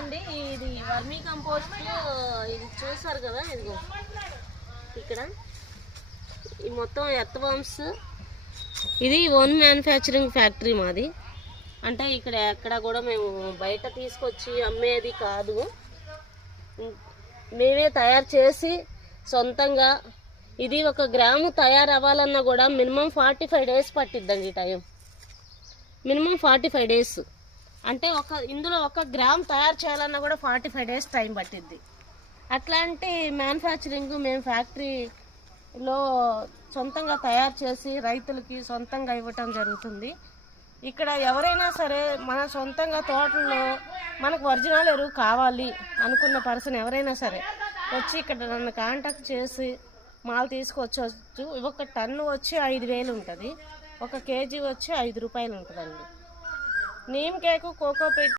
అయింది. ఇది vermi compost ఇది చూసారు కదా, ఇదిగో ఇక్కడ ఈ మొత్తం ఎర్త్వార్మ్స్. ఇది ఓన్ మ్యానుఫ్యాక్చరింగ్ ఫ్యాక్టరీ మాది. అంటే ఇక్కడ ఎక్కడ కూడా మేము బయట తీసుకొచ్చి అమ్మేది కాదు, మేమే తయారు చేసి సొంతంగా. ఇది 1 గ్రాము తయారవ్వాలన్నా కూడా మినిమం 45 డేస్ పట్టిద్దండి టైం. మినిమం 45 డేస్ అంటే ఇందులో 1 గ్రామ్ తయారు చేయాలన్నా కూడా 45 డేస్ టైం పట్టిద్ది. అట్లాంటి మ్యానుఫ్యాక్చరింగ్ మేము ఫ్యాక్టరీలో సొంతంగా తయారు చేసి రైతులకి సొంతంగా ఇవ్వటం జరుగుతుంది. ఇక్కడ ఎవరైనా సరే మన సొంతంగా తోటల్లో మనకు ఒరిజినల్ ఎరువు కావాలి అనుకున్న పర్సన్ ఎవరైనా సరే వచ్చి ఇక్కడ నన్ను కాంటాక్ట్ చేసి మాల్ తీసుకొచ్చవచ్చు. 1 టన్ను వచ్చి 5,000 ఉంటుంది, 1 కేజీ వచ్చి 5 రూపాయలు ఉంటుందండి. Neem cake cocopeat